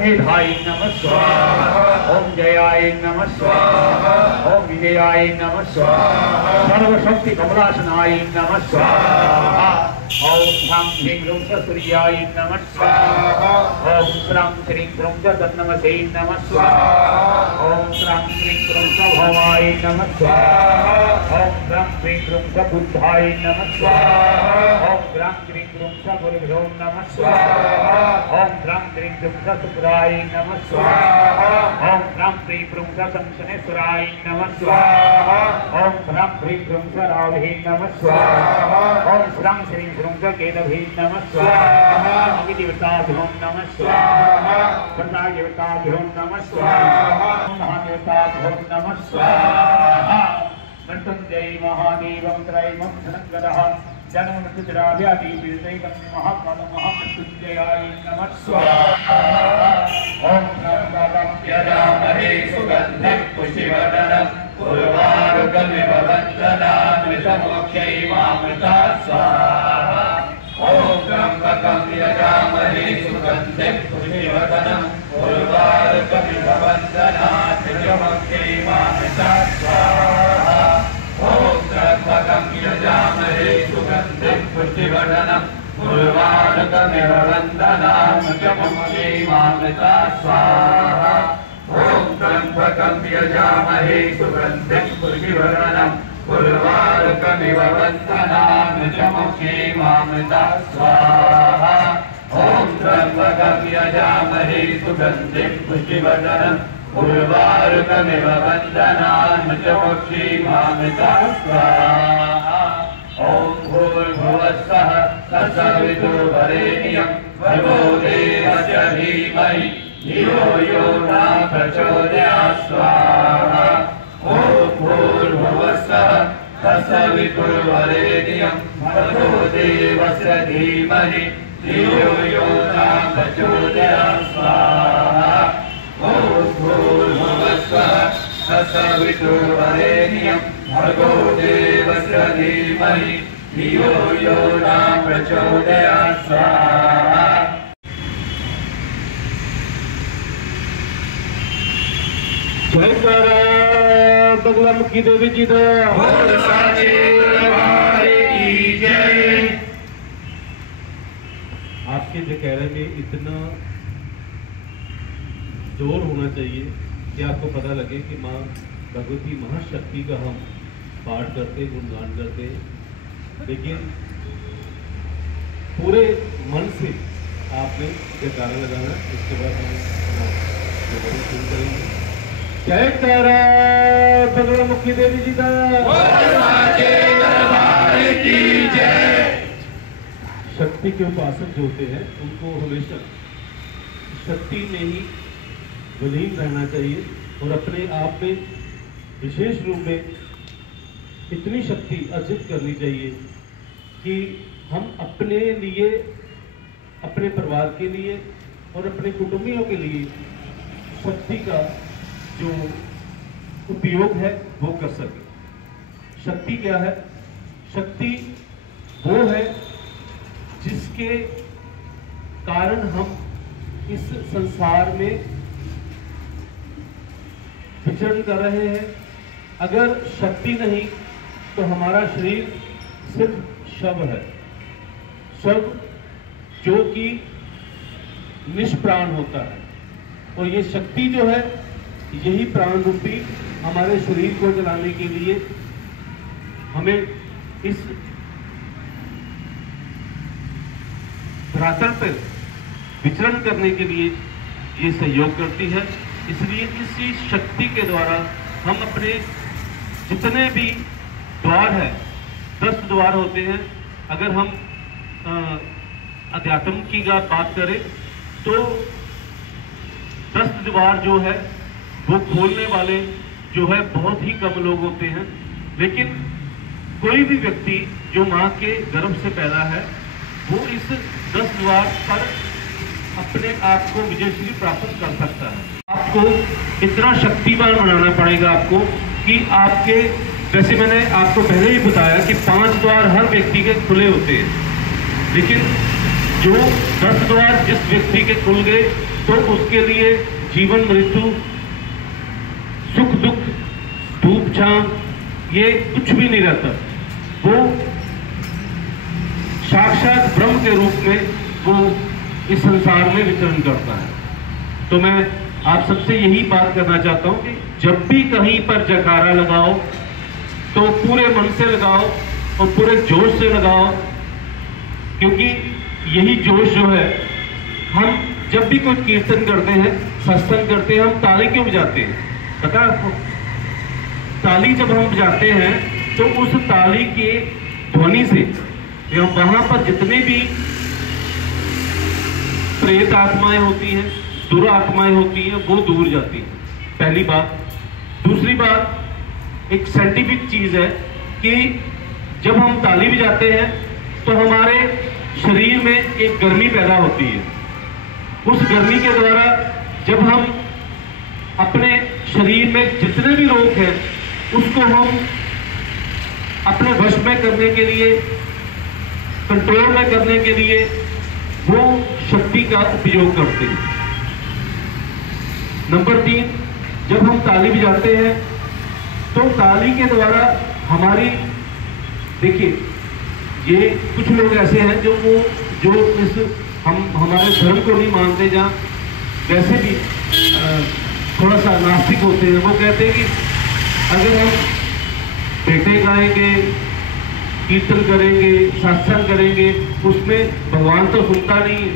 मेधाय नमः स्वाहा। ओम जयाय नमः स्वाहा। ओम विजयाय नमः स्वाहा। सर्वशक्ति कमलासनाय नमः स्वाहा। ओम ह्रां ह्रीं ह्रूं सूर्याय नमः स्वाहा। ओम श्रां श्रीं ह्रूं तन्नमसे नमः स्वाहा। ओम श्रां श्रीं ह्रूं भवाय नमः स्वाहा। ओम ह्रां श्रीं ह्रूं बुद्धाय नमः स्वाहा। ओम ह्रां श्रीं ह्रूं गुरुभ्यो नमः स्वाहा। ओम ह्रां श्रीं ह्रूं शुक्राय नमः स्वाहा। ओम ह्रां श्रीं ह्रूं शंशनेश्वराय नमः स्वाहा। ओम ह्रां श्रीं ह्रूं रावे नमः स्वाहा। ओम श्रां श्रीं ह्रूं केतवे नमः स्वाहा। देवताभ्यो नमः स्वाहा। देवताभ्यो नमः स्वाहा। महादेवताभ्यो नमः स्वाहा। मृत्युंजय महादेवं त्रयं धनंगदः जन्म मृत्युजराव्याधिपीडितं महामृत्युंजयाय नमः स्वाहा। ओम नमः यजामहे सुगन्धिं पुष्टिवर्धनं उर्वारुकमिव वन्दनामृतमोक्षैवामृता स्वाहा। ओम त्र्यम्बकं यजामहे सुगन्धिं पुष्टिवर्धनं उर्वारुकमिव वन्दनामृतमोक्षैवामृता स्वाहा। ओम त्र्यम्बकं यजामहे सुगन्धिं पुष्टिवर्धनं उर्वारुकमिव वन्दनामृतमोक्षैवामृता स्वाहा। ओम त्र्यम्बकं यजामहे सुगन्धिं पुष्टिवर्धनं उर्वारुकमिव वन्दनामृतमोक्षैवामृता स्वाहा। ओम त्र्यम्बकं यजामहे सुगन्धिं पुष्टिवर्धनं उर्वारुकमिव वन्दनामृतमोक्षैवामृता स्वाहा। ओम भूर्भुवस्सः तत्सवितुर्वरेण्यं भर्गो देवस्य धीमहि धियो यो न प्रचोदयात् स्वाहा। ओम भूर्भुवस्सः तत्सवितुर्वरेण्यं भर्गो देवस्य धीमहि धियो यो न प्रचोदयात् स्वाहा। ओम भूर्भुवस्सः तत्सवितुर्वरेण्यं भर्गो देवस्य धीमहि धियो यो न प्रचोदयात् स्वाहा। जयकारा बगलामुखी देवी जी का। बोल साचे दरबार की जय। आपके जयकारे में इतना जोर होना चाहिए कि आपको पता लगे कि माँ भगवती महाशक्ति का हम पाठ करते, गुणगान करते, लेकिन पूरे मन से आपने जयकारा लगाना। इसके बाद हम शुरू करेंगे। जयकारा बगलामुखी देवी जी का। शक्ति के उपासक जो होते हैं उनको हमेशा शक्ति में ही विलीन रहना चाहिए और अपने आप में विशेष रूप में इतनी शक्ति अर्जित करनी चाहिए कि हम अपने लिए, अपने परिवार के लिए और अपने कुटुंबियों के लिए शक्ति का जो उपयोग है वो कर सके। शक्ति क्या है? शक्ति वो है जिसके कारण हम इस संसार में विचरण कर रहे हैं। अगर शक्ति नहीं तो हमारा शरीर सिर्फ शव है, शव जो कि निष्प्राण होता है। और ये शक्ति जो है यही प्राण रूपी हमारे शरीर को चलाने के लिए हमें इस धरातल पर विचरण करने के लिए ये सहयोग करती है। इसलिए इसी शक्ति के द्वारा हम अपने जितने भी द्वार है, 10 द्वार होते हैं। अगर हम अध्यात्म की बात करें तो 10 द्वार जो है वो खोलने वाले जो है बहुत ही कम लोग होते हैं। लेकिन कोई भी व्यक्ति जो माँ के गर्भ से पैदा है वो इस 10 द्वार पर अपने आप को विजयश्री प्राप्त कर सकता है। आपको इतना शक्तिवान बनाना पड़ेगा आपको कि आपके, जैसे मैंने आपको पहले ही बताया कि 5 द्वार हर व्यक्ति के खुले होते हैं, लेकिन जो 10 द्वार जिस व्यक्ति के खुल गए तो उसके लिए जीवन मृत्यु, सुख दुख, धूप छां ये कुछ भी नहीं रहता। वो साक्षात ब्रह्म के रूप में वो इस संसार में विचरण करता है। तो मैं आप सबसे यही बात करना चाहता हूं कि जब भी कहीं पर जयकारा लगाओ तो पूरे मन से लगाओ और पूरे जोश से लगाओ, क्योंकि यही जोश जो है, हम जब भी कोई कीर्तन करते हैं, सत्संग करते हैं, हम ताली क्यों बजाते हैं पता है आपको? ताली जब हम बजाते हैं तो उस ताली के ध्वनि से वहां पर जितने भी प्रेत आत्माएं होती हैं, दुरात्माएं होती हैं, वो दूर जाती हैं, पहली बात। दूसरी बात, एक साइंटिफिक चीज है कि जब हम ताली बजाते हैं तो हमारे शरीर में एक गर्मी पैदा होती है। उस गर्मी के द्वारा जब हम अपने शरीर में जितने भी रोग हैं उसको हम अपने वश में करने के लिए, कंट्रोल में करने के लिए वो शक्ति का उपयोग करते हैं। नंबर 3, जब हम ताली बजाते हैं तो ताली के द्वारा हमारी, देखिए ये कुछ लोग ऐसे हैं जो इस हमारे धर्म को नहीं मानते, जहाँ वैसे भी थोड़ा सा नास्तिक होते हैं। वो कहते हैं कि अगर हम बेटे गाएंगे, कीर्तन करेंगे, सत्संग करेंगे, उसमें भगवान तो सुनता नहीं है।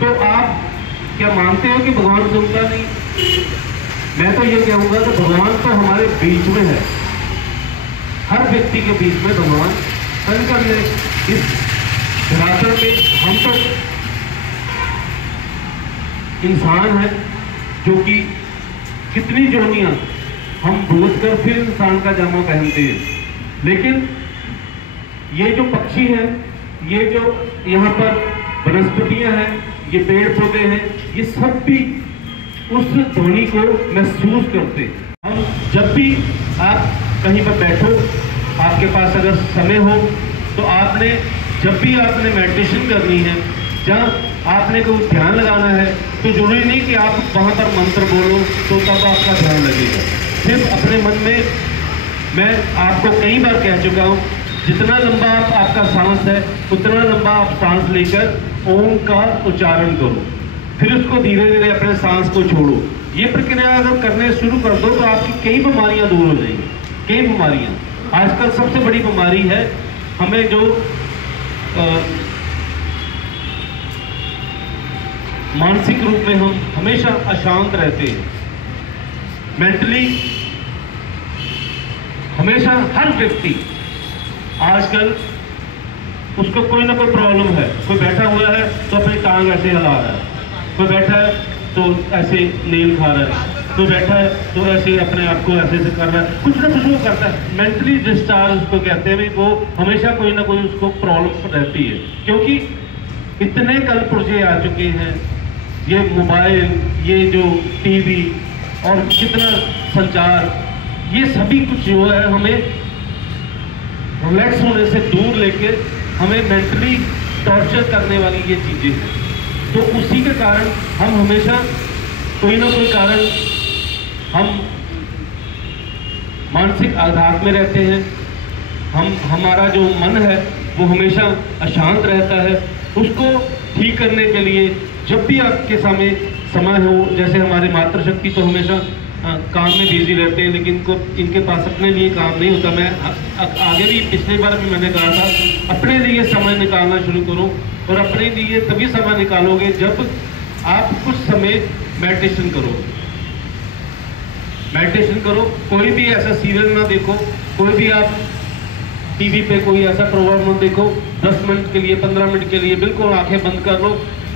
तो आप क्या मानते हो कि भगवान सुनता नहीं? मैं तो ये कहूँगा कि भगवान तो हमारे बीच में है, हर व्यक्ति के बीच में भगवान शंकर ने इस धरातल में, हम तो इंसान है जो कि कितनी जोनियां हम भूत कर फिर इंसान का जामा पहनते हैं, लेकिन ये जो पक्षी हैं, ये जो यहाँ पर वनस्पतियां हैं, ये पेड़ पौधे हैं, ये सब भी उस ध्वनि को महसूस करते हैं। हम जब भी आप कहीं पर बैठो, आपके पास अगर समय हो तो आपने, जब भी आपने मेडिटेशन करनी है, जहाँ आपने कोई ध्यान लगाना है, तो जरूरी नहीं कि आप वहाँ पर मंत्र बोलो तो तब आपका ध्यान लगेगा। सिर्फ अपने मन में, मैं आपको कई बार कह चुका हूँ, जितना लंबा आपका सांस है उतना लंबा आप सांस लेकर ओम का उच्चारण करो, फिर उसको धीरे धीरे अपने सांस को छोड़ो। ये प्रक्रिया अगर करने शुरू कर दो तो आपकी कई बीमारियां दूर हो जाएंगी। कई बीमारियां, आजकल सबसे बड़ी बीमारी है हमें जो मानसिक रूप में हम हमेशा अशांत रहते हैं, मेंटली हमेशा हर व्यक्ति आजकल उसको कोई ना कोई प्रॉब्लम है। कोई बैठा हुआ है तो अपनी टांग ऐसे हिला रहा है, कोई बैठा है तो ऐसे नील खा रहा है, कोई बैठा है तो ऐसे अपने आप को ऐसे कर रहा है, कुछ ना कुछ वो करता है। मेंटली डिस्चार्ज उसको कहते हैं भाई, वो हमेशा कोई ना कोई उसको प्रॉब्लम रहती है, क्योंकि इतने कलपुर्जे आ चुके हैं, ये मोबाइल, ये जो टीवी और कितना संचार, ये सभी कुछ जो है हमें रिलैक्स होने से दूर लेके हमें मेंटली टॉर्चर करने वाली ये चीजें हैं। तो उसी के कारण हम हमेशा कोई ना कोई कारण हम मानसिक आघात में रहते हैं। हमारा जो मन है वो हमेशा अशांत रहता है। उसको ठीक करने के लिए जब भी आपके समय हो, जैसे हमारे मातृशक्ति तो हमेशा काम में बिजी रहते हैं, लेकिन इनके पास अपने लिए काम नहीं होता। मैं आगे भी पिछली बार भी मैंने कहा था, अपने लिए समय निकालना शुरू करो, और अपने लिए तभी समय निकालोगे जब आप कुछ समय मेडिटेशन करो। मेडिटेशन करो, कोई भी ऐसा सीरियल ना देखो, कोई भी आप टीवी पे कोई ऐसा प्रोग्राम मत देखो। 10 मिनट के लिए, 15 मिनट के लिए बिल्कुल आंखें बंद कर लो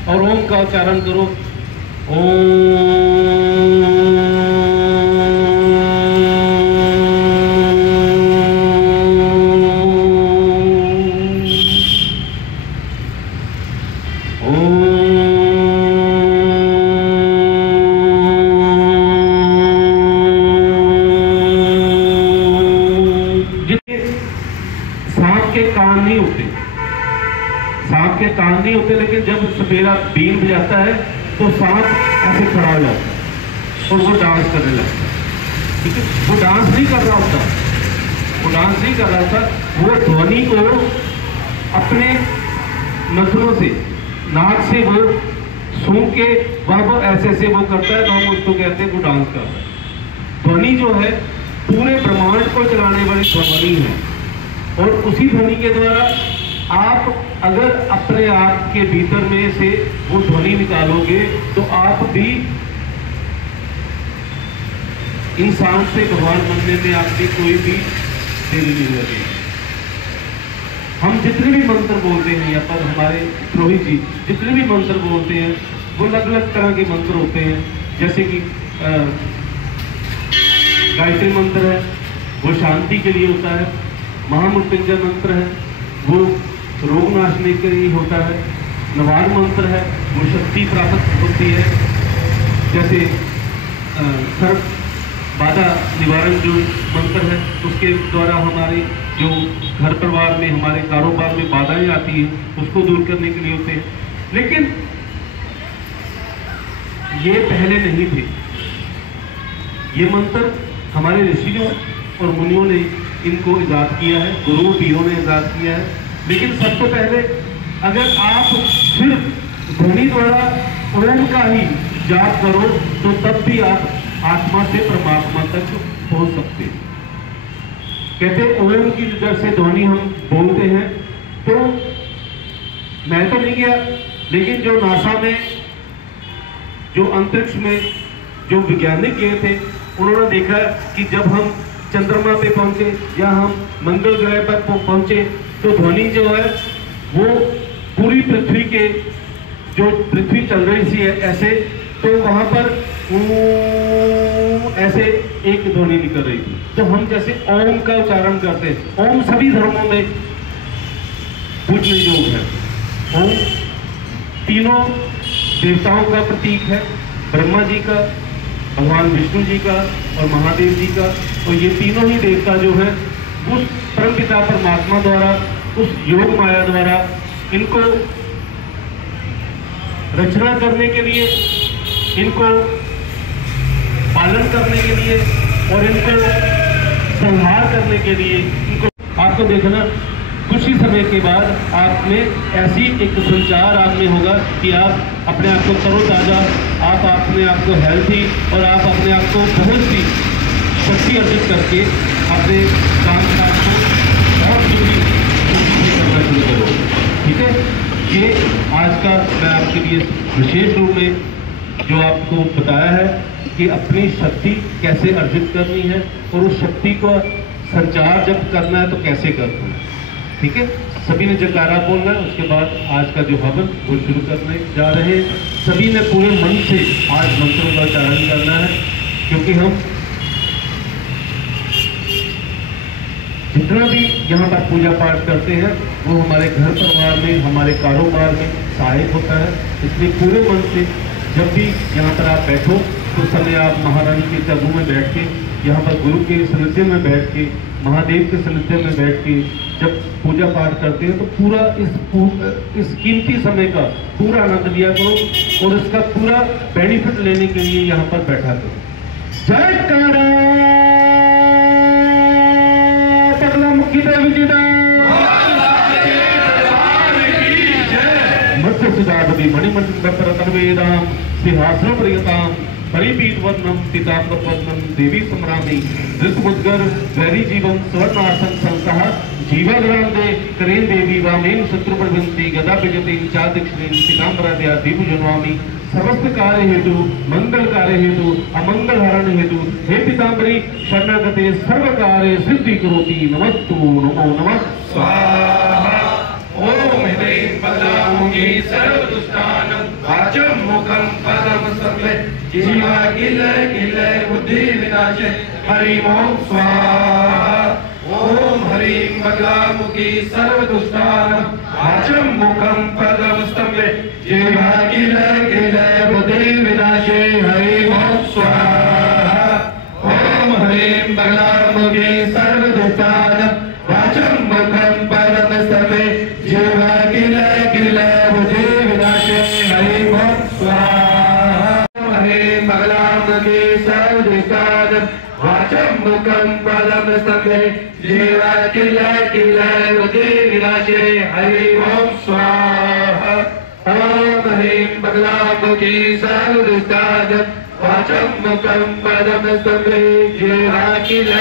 और ओम का उच्चारण करो। सांप के नहीं होते, लेकिन जब सपेरा बीन बजाता है तो सांप ऐसे खड़ा हो जाता है और वो डांस करने लगता है। ठीक है, वो डांस नहीं कर रहा होता, वो डांस नहीं कर रहा था, वो ध्वनि को अपने नथनों से, नाक से वो सूंघ के वहां पर ऐसे ऐसे वो करता है, तो हम उसको कहते हैं वो डांस कर रहा है। ध्वनि जो है पूरे ब्रह्मांड को चलाने वाली ध्वनि है, और उसी ध्वनि के द्वारा आप अगर अपने आप के भीतर में से वो ध्वनि निकालोगे तो आप भी इंसान से भगवान बनने में आपकी कोई भी देरी नहीं लगेगी। हम जितने भी मंत्र बोलते हैं यहाँ पर, हमारे पुरोहित जी जितने भी मंत्र बोलते हैं वो अलग अलग तरह के मंत्र होते हैं। जैसे कि गायत्री मंत्र है, वो शांति के लिए होता है। महामृत्युंजय मंत्र है, वो रोग नाशने के लिए होता है। नवार मंत्र है, वो शक्ति प्राप्त होती है। जैसे सर्व बाधा निवारण जो मंत्र है, उसके द्वारा हमारे जो घर परिवार में, हमारे कारोबार में बाधाएं आती हैं उसको दूर करने के लिए होते हैं। लेकिन ये पहले नहीं थे, ये मंत्र हमारे ऋषियों और मुनियों ने इनको इजाद किया है, गुरु पीरों ने इजाद किया है। लेकिन सबसे पहले अगर आप सिर्फ ध्वनि द्वारा ओम का ही जाप करो तो तब भी आप आत्मा से परमात्मा तक पहुंच सकते हैं। कहते ओम की जब से ध्वनि हम बोलते हैं तो मैं तो नहीं गया, लेकिन जो नासा में, जो अंतरिक्ष में जो वैज्ञानिक गए थे, उन्होंने देखा कि जब हम चंद्रमा पे पहुंचे या हम मंगल ग्रह पर पहुंचे तो ध्वनि जो है वो पूरी पृथ्वी के, जो पृथ्वी चल रही थी ऐसे, तो वहां पर ऐसे एक ध्वनि निकल रही थी। तो हम जैसे ओम का उच्चारण करते हैं, ओम सभी धर्मों में पूजनीय योग है। ओम तीनों देवताओं का प्रतीक है, ब्रह्मा जी का, भगवान विष्णु जी का और महादेव जी का। और ये तीनों ही देवता जो है उस परमपिता परमात्मा द्वारा, उस योग माया द्वारा इनको रचना करने के लिए, इनको पालन करने के लिए और इनको संहार करने के लिए, इनको आपको देखना कुछ ही समय के बाद आप में ऐसी एक संचार आप में होगा कि आप अपने आप को तरोताजा, आप अपने आप को हेल्थी और आप अपने आप को बहुत सी शक्ति अर्जित करके अपने काम काज को बहुत जल्दी करना शुरू करो। ठीक है, ये आज का मैं आपके लिए विशेष रूप में जो आपको बताया है कि अपनी शक्ति कैसे अर्जित करनी है और उस शक्ति को संचार जब करना है तो कैसे करना है। ठीक है, सभी ने जयकारा बोलना है, उसके बाद आज का जो हवन वो शुरू करने जा रहे हैं। सभी ने पूरे मन से आज मंत्रों का उच्चारण करना है, क्योंकि हम जितना भी यहाँ पर पूजा पाठ करते हैं वो हमारे घर परिवार में, हमारे कारोबार में सहायक होता है। इसलिए पूरे मन से जब भी यहाँ पर आप बैठो तो समय आप महारानी के चरणों में बैठ के, यहाँ पर गुरु के सानिध्य में बैठ के, महादेव के सानिध्य में बैठ के जब पूजा पाठ करते हैं तो पूरा इस कीमती समय का पूरा आनंद लिया करो और इसका पूरा बेनिफिट लेने के लिए यहाँ पर बैठा करो। जयकारा मुखी देवी जी मत्स्य सुजापति मणिमंडल रतनवेदाम सिंहासन प्रियताम परिपीतवदनम पिताम्बरवदनम देवी सम्रामी ऋतुमुद्गर वैरी जीवन स्वर्णासन संसह जीवाग्राम दे करें देवी वामेन शत्रु प्रभंती गदा विजती चादिक्षिणी पिताम्बराद्या दीपु जनवामी समस्त कार्य हेतु मंगल कार्य हेतु अमंगल हरण हेतु हे पिताम्बरी शरणागते सर्व कार्य सिद्धि करोति नमस्तु नमो नमः स्वाहा। ओम ह्रीं पद्मामुखी सर्वदुष्टानं वाचं मुखं पदं सर्वे जीवा किलय किलय बुद्धि विनाशे हरि ओम स्वाहा। ओम ह्रीं पद्मामुखी सर्वदुष्टानं वाचं मुखं पदं सर्वे जीवा किलय किलय बुद्धि विनाशे हरि ओम स्वाहा। ओम ह्रीं पद्मामुखी सर्वदुष्टानं वाचं मुखं पदं सर्वे जीवा किलय किलय बुद्धि दुष्टानं वाचं मुखं पदं स्तंभे जीवा किल बुद्धि विनाशे हरि ओम स्वाहा ओम ह्रीं बगलामुखी सर्वदुष्टानं वाचं मुखं पदं स्तंभे जीवा किल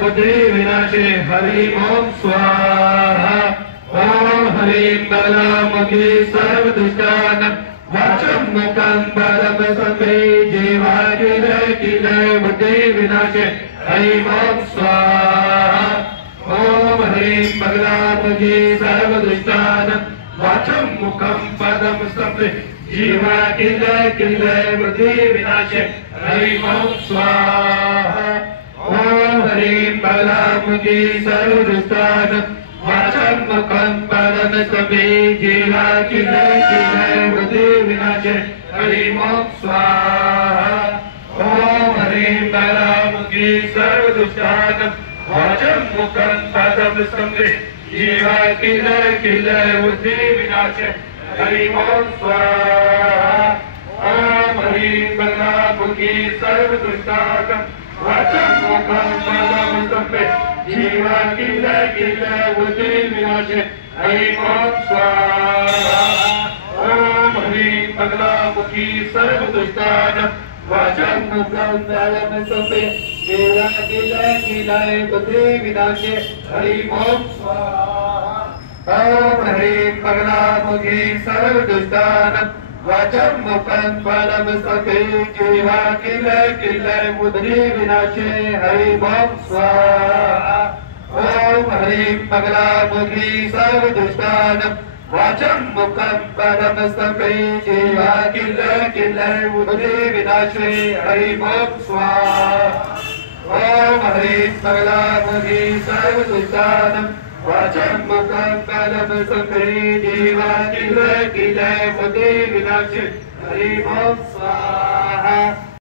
बुद्धि विनाशे हरि ओम स्वाहा ओम ह्रीं बगलामुखी सर्वदुष्टानं वाचं मुखं पदं स्तंभे जीवा किल बुद्धि विनाशे हरि ओम स्वाहा ओम ह्रीं बगलामुखी सर्वदुष्टानं वाचं मुखं पदं स्तंभे जीवा किल बुद्धि विनाशे हरि ओम स्वाहा ओम ह्रीं बगलामुखी सर्वदुष्टानं वाचं मुखं पदं स्तंभे जीवा किल बुद्धि विनाशे हरि ओम स्वाहा ओम ह्रीं बगलामुखी सर्वदुष्टानं वाचं मुखं पदं स्तंभे जीवा किल बुद्धि विनाशे हरि ओम स्वाहा ओम ह्रीं बगलामुखी सर्वदुष्टानं वाचं मुखं पदं स्तंभे जीवा किल बुद्धि विनाशे हरि ओम स्वाहा ओम ह्रीं बगलामुखी सर्वदुष्टानं वाचं मुखं पदं स्तंभे जीवा किल बुद्धि विनाशे हरि ओम स्वाहा ओम ह्रीं बगलामुखी सर्वदुष्टानं वाचं मुखं पदं स्तंभे जीवा किल बुद्धि विनाशे हरि ओम स्वाहा ओम ह्रीं बगलामुखी सर्वदुष्टानं वाचं मुखं पदं स्तंभे जीवा किल बुद्धि विनाशे हरि ओम स्वाहा ओम ह्रीं बगलामुखी सर्वदुष्टानं वाचं मुखं पदं स्तंभे जीवा किल बुद्धि विनाशे हरि ओम स्वाहा